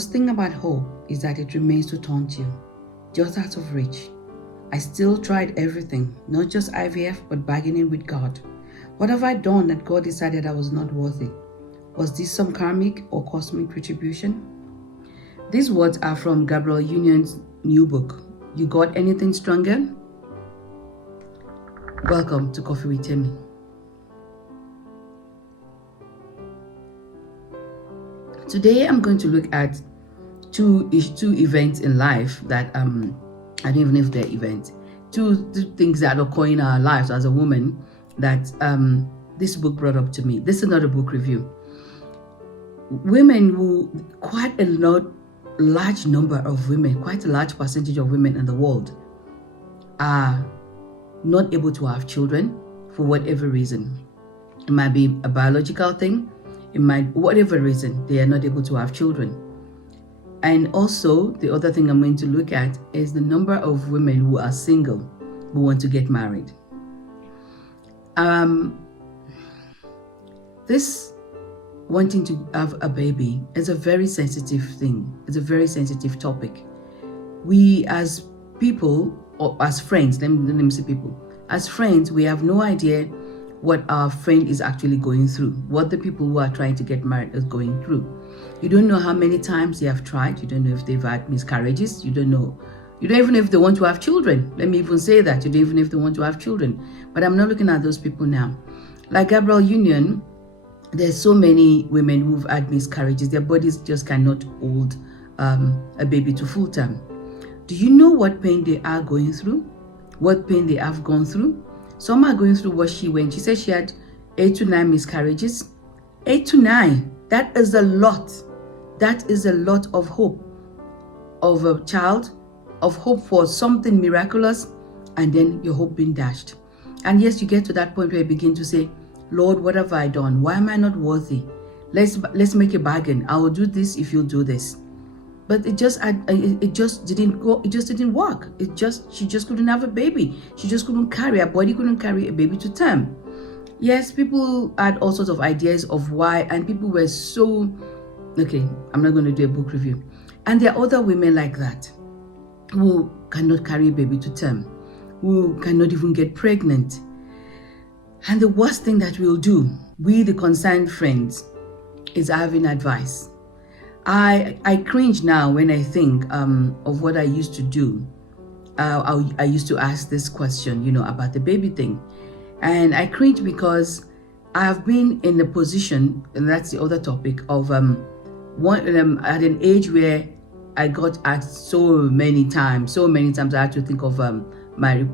worst thing about hope is that it remains to taunt you, just out of reach. I still tried everything, not just IVF, but bargaining with God. What have I done that God decided I was not worthy? Was this some karmic or cosmic retribution? These words are from Gabriel Union's new book, You Got Anything Stronger? Welcome to Coffee with Temi. Today I'm going to look at two events in life that I don't even know if they're events. Two things that occur in our lives as a woman that this book brought up to me. This is not a book review. Women who, quite a large number of women, quite a large percentage of women in the world are not able to have children for whatever reason. It might be a biological thing. It might, whatever reason, they are not able to have children. And also, the other thing I'm going to look at is the number of women who are single who want to get married. This wanting to have a baby is a very sensitive thing. It's a very sensitive topic. We as people, or as friends, let me say people, as friends, we have no idea what our friend is actually going through, what the people who are trying to get married is going through. You don't know how many times they have tried. You don't know if they've had miscarriages. You don't even know if they want to have children. Let me even say that. You don't even know if they want to have children. But I'm not looking at those people now. Like Gabriel Union, there's so many women who've had miscarriages. Their bodies just cannot hold a baby to full term. Do you know what pain they are going through? What pain they have gone through? Some are going through what she went. She said she had 8 to 9 miscarriages. 8 to 9. That is a lot. That is a lot of hope of a child, of hope for something miraculous, and then your hope being dashed. And yes, you get to that point where you begin to say, Lord, what have I done? Why am I not worthy? Let's make a bargain. I will do this if you'll do this. But it just didn't go. It just didn't work. She just couldn't have a baby. She just couldn't carry. Her body couldn't carry a baby to term. Yes, people had all sorts of ideas of why, and people were so, okay, I'm not going to do a book review. And there are other women like that who cannot carry a baby to term, who cannot even get pregnant. And the worst thing that we'll do, we the concerned friends, is having advice. I cringe now when I think of what I used to do. I used to ask this question, about the baby thing. And I cringe because I have been in the position, and that's the other topic, of at an age where I got asked so many times I had to think of my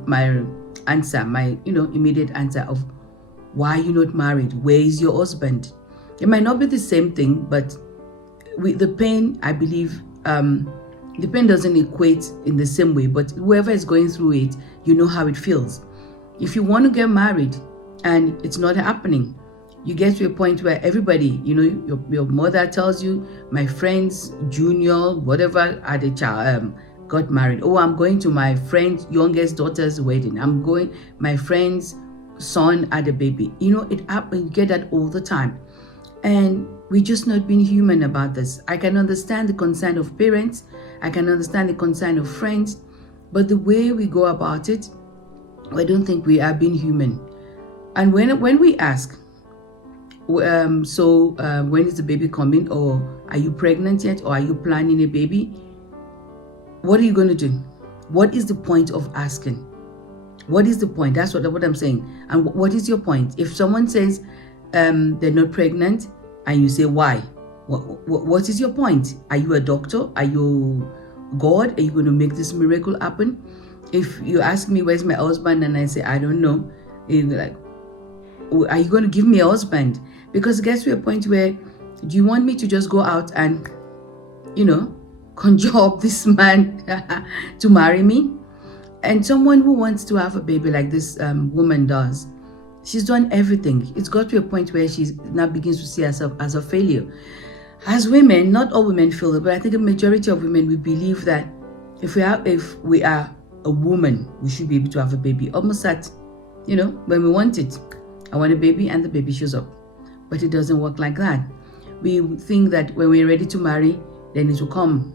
answer, my immediate answer of, why are you not married? Where is your husband? It might not be the same thing, but with the pain, I believe the pain doesn't equate in the same way, but whoever is going through it, you know how it feels. If you want to get married and it's not happening, you get to a point where everybody, your mother tells you, my friend's junior, whatever, had a child, got married. Oh, I'm going to my friend's youngest daughter's wedding. My friend's son had a baby. It happens. You get that all the time. And we're just not being human about this. I can understand the concern of parents. I can understand the concern of friends. But the way we go about it, I don't think we are being human. And when we ask, when is the baby coming? Or are you pregnant yet? Or are you planning a baby? What are you going to do? What is the point of asking? What is the point? That's what I'm saying. And what is your point? If someone says they're not pregnant and you say why, what is your point? Are you a doctor? Are you God? Are you going to make this miracle happen? If you ask me where's my husband and I say I don't know, you're like, are you going to give me a husband? Because it gets to a point where, do you want me to just go out and conjure up this man to marry me? And someone who wants to have a baby like this woman does, she's done everything. It's got to a point where she now begins to see herself as a failure. As women, not all women feel it, but I think a majority of women, we believe that if we are a woman, we should be able to have a baby almost at, when we want it. I want a baby and the baby shows up. But it doesn't work like that. We think that when we're ready to marry, then it will come.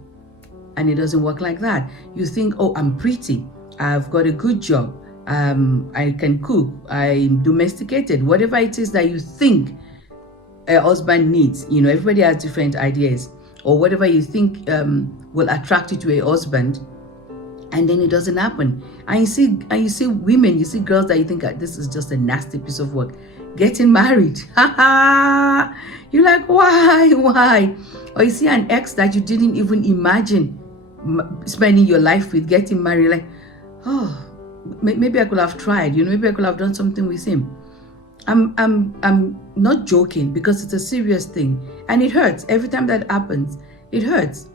And it doesn't work like that. You think, oh, I'm pretty, I've got a good job, I can cook, I'm domesticated, whatever it is that you think a husband needs. Everybody has different ideas, or whatever you think will attract you to a husband, and then it doesn't happen. And you see women, you see girls that you think this is just a nasty piece of work, getting married. You're like, why? Or you see an ex that you didn't even imagine spending your life with, getting married, like, oh, maybe I could have tried, maybe I could have done something with him. I'm not joking, because it's a serious thing, and it hurts every time that happens. It hurts.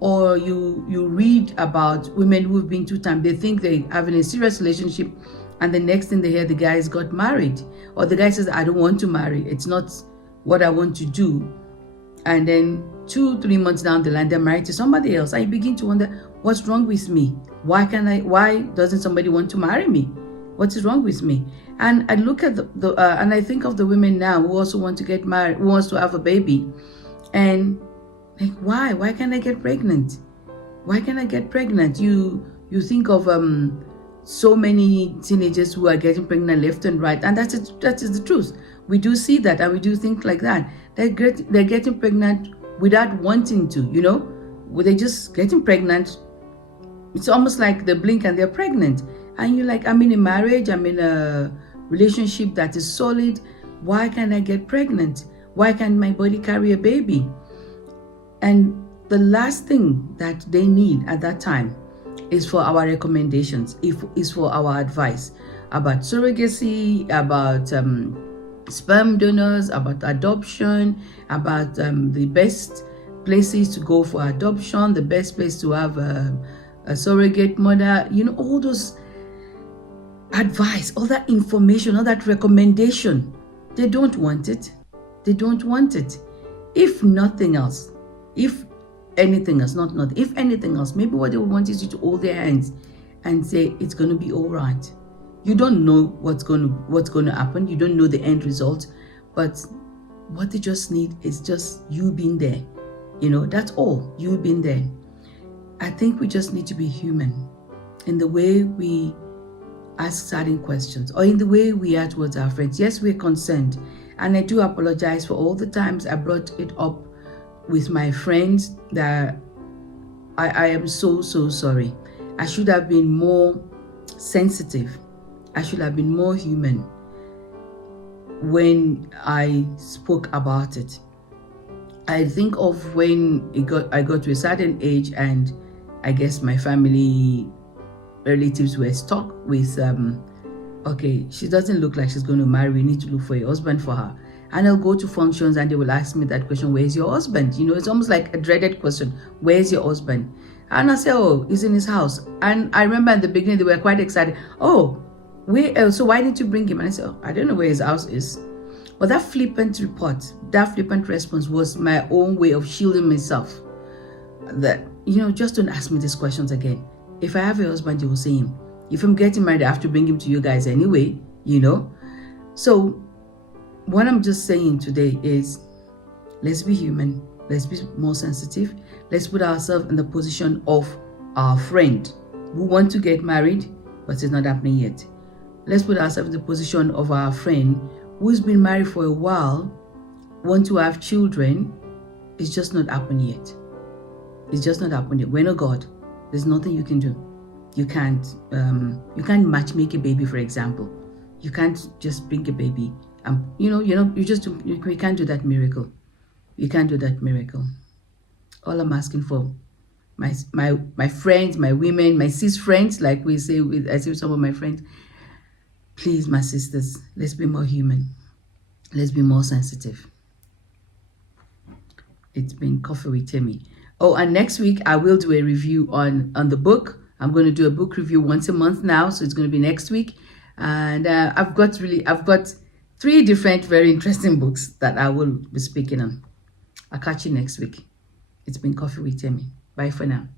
Or you read about women who've been two-time, they think they're having a serious relationship, and the next thing they hear, the guys got married, or the guy says, I don't want to marry, it's not what I want to do. And then 2-3 months down the line, they're married to somebody else. I begin to wonder, what's wrong with me? Why doesn't somebody want to marry me? What is wrong with me? And I look at and I think of the women now who also want to get married, who wants to have a baby, and like, why can't I get pregnant? Why can't I get pregnant? You think of so many teenagers who are getting pregnant left and right, and that is the truth. We do see that, and we do think like that. They're getting pregnant without wanting to, they're just getting pregnant. It's almost like they blink and they're pregnant. And you're like, I'm in a marriage, I'm in a relationship that is solid. Why can't I get pregnant? Why can't my body carry a baby? And the last thing that they need at that time is for our recommendations, is for our advice about surrogacy, about sperm donors, about adoption, about the best places to go for adoption, the best place to have a surrogate mother, all those advice, all that information, all that recommendation. They don't want it. They don't want it. If nothing else, if anything else, if anything else, maybe what they want is you to hold their hands and say, it's going to be all right. You don't know what's going to happen. You don't know the end result, but what they just need is just you being there. That's all. You being there. I think we just need to be human in the way we ask certain questions, or in the way we are towards our friends. Yes, we're concerned, and I do apologize for all the times I brought it up with my friends that I am so sorry. I should have been more sensitive. I should have been more human when I spoke about it. I think of when I got to a certain age, and I guess my family relatives were stuck with, okay, she doesn't look like she's going to marry, we need to look for a husband for her. And I'll go to functions and they will ask me that question, where's your husband? It's almost like a dreaded question, where's your husband? And I say, oh, he's in his house. And I remember in the beginning, they were quite excited. Oh, so why didn't you bring him? And I said, oh, I don't know where his house is. But that flippant response was my own way of shielding myself. That, just don't ask me these questions again. If I have a husband, you will see him. If I'm getting married, I have to bring him to you guys anyway, So what I'm just saying today is, let's be human. Let's be more sensitive. Let's put ourselves in the position of our friend who wants to get married, but it's not happening yet. Let's put ourselves in the position of our friend who's been married for a while, want to have children. It's just not happening yet. It's just not happening yet. We're not God. There's nothing you can do. You can't matchmake a baby, for example. You can't just bring a baby. We can't do that miracle. You can't do that miracle. All I'm asking for, my friends, my women, my cis friends, like I say with some of my friends, please, my sisters, let's be more human. Let's be more sensitive. It's been Coffee with Timmy. Oh, and next week I will do a review on the book. I'm going to do a book review once a month now, so it's going to be next week. And I've got 3 different very interesting books that I will be speaking on. I'll catch you next week. It's been Coffee with Timmy. Bye for now.